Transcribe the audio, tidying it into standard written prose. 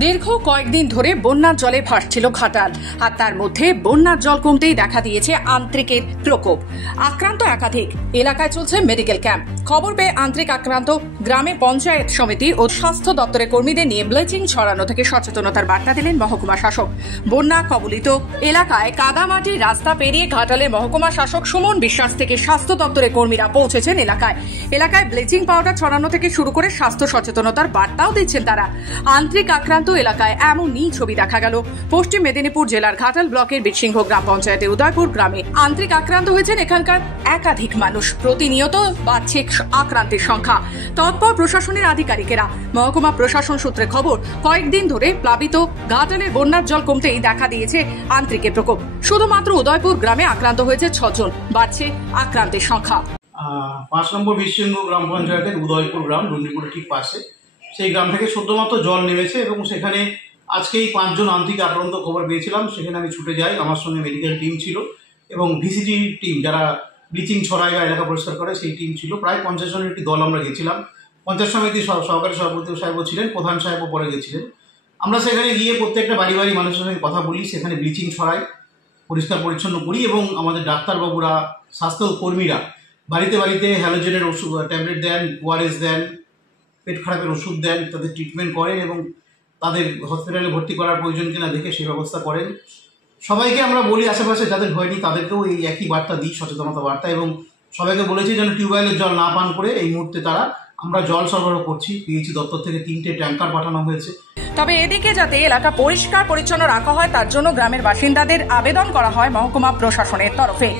দীর্ঘ কয়েকদিন ধরে বন্যার জলে ভাসছিল ঘাটাল, আর তার মধ্যে বন্যার জল কমতেই দেখা দিয়েছে আন্ত্রিকের প্রকোপ। আক্রান্ত একাধিক এলাকায় চলছে মেডিকেল ক্যাম্প। খবর পেয়ে আন্ত্রিক আক্রান্ত গ্রামে পঞ্চায়েত সমিতি ও স্বাস্থ্য দপ্তরের কর্মীদের নিয়ে ব্লিচিং ছড়ানো থেকে সচেতনতার বার্তা দিলেন মহকুমা শাসক। বন্যা কবলিত এলাকায় কাদামাটির রাস্তা পেরিয়ে ঘাটালের মহকুমা শাসক সুমন বিশ্বাস থেকে স্বাস্থ্য দপ্তরের কর্মীরা পৌঁছেছেন এলাকায় ব্লিচিং পাউডার ছড়ানো থেকে শুরু করে স্বাস্থ্য সচেতনতার বার্তাও দিচ্ছেন তারা। আন্ত্রিক আক্রান্ত এলাকায় এমনই ছবি দেখা গেল পশ্চিম মেদিনীপুর জেলার ঘাটাল ব্লকের বীরসিংহ গ্রাম পঞ্চায়েতের উদয়পুর গ্রামে। আন্ত্রিক আক্রান্ত হয়েছেন এখানকার একাধিক মানুষ। প্রতিনিয়ত বাড়ছে আক্রান্তের সংখ্যা। তৎপর প্রশাসনের আধিকারিকেরা। মহকুমা প্রশাসন সূত্রে খবর, কয়েকদিন ধরে প্লাবিত ঘাটালের বন্যার জল কমতেই দেখা দিয়েছে আন্ত্রিকের প্রকোপ। শুধুমাত্র উদয়পুর গ্রামে আক্রান্ত হয়েছে 6 জন। বাড়ছে আক্রান্তের সংখ্যা। 5 নম্বর বীরসিংহ গ্রাম পঞ্চায়েতের উদয়পুর গ্রাম, ডুন্ডিপুরের ঠিক পাশে। সেই গ্রাম থেকে সদ্যমাত্র জল নেমেছে এবং সেখানে আজকেই 5 জন আন্ত্রিক আক্রান্ত খবর পেয়েছিলাম। সেখানে আমি ছুটে যাই, আমার সঙ্গে মেডিকেল টিম ছিল এবং ভিসিটি টিম, যারা ব্লিচিং ছড়ায় বা এলাকা পরিষ্কার করে, সেই টিম ছিল। প্রায় 50 জনের একটি দল আমরা গেছিলাম। পঞ্চায়েত সমিতির সহকারী সভাপতি সাহেবও ছিলেন, প্রধান সাহেবও পরে গেছিলেন। আমরা সেখানে গিয়ে প্রত্যেকটা বাড়ি বাড়ি মানুষের সঙ্গে কথা বলি, সেখানে ব্লিচিং ছড়াই, পরিষ্কার পরিচ্ছন্ন করি এবং আমাদের ডাক্তারবাবুরা, স্বাস্থ্য কর্মীরা বাড়িতে বাড়িতে হ্যালোজেনের ওষুধ ট্যাবলেট দেন, ওআরএস দেন, পেট খারাপের ওষুধ দেন, তাদের ট্রিটমেন্ট করেন এবং তাদের হসপিটালে ভর্তি করার প্রয়োজন কিনা দেখে সেই ব্যবস্থা করেন। সবাইকে আমরা বলি, আশেপাশে যাদের হয়নি তাদেরকেও এই একই বার্তা দিই, সচেতনতা বার্তা, এবং সবাইকে বলেছি যেন টিউবওয়েলের জল না পান করে এই মুহূর্তে আমরা জল সরবরাহ করছি। পিএইচি দপ্তর থেকে 3টে ট্যাঙ্কার পাঠানো হয়েছে। তবে এদিকে যাতে এলাকা পরিষ্কার পরিচ্ছন্ন রাখা হয় তার জন্য গ্রামের বাসিন্দাদের আবেদন করা হয় মহকুমা প্রশাসনের তরফে।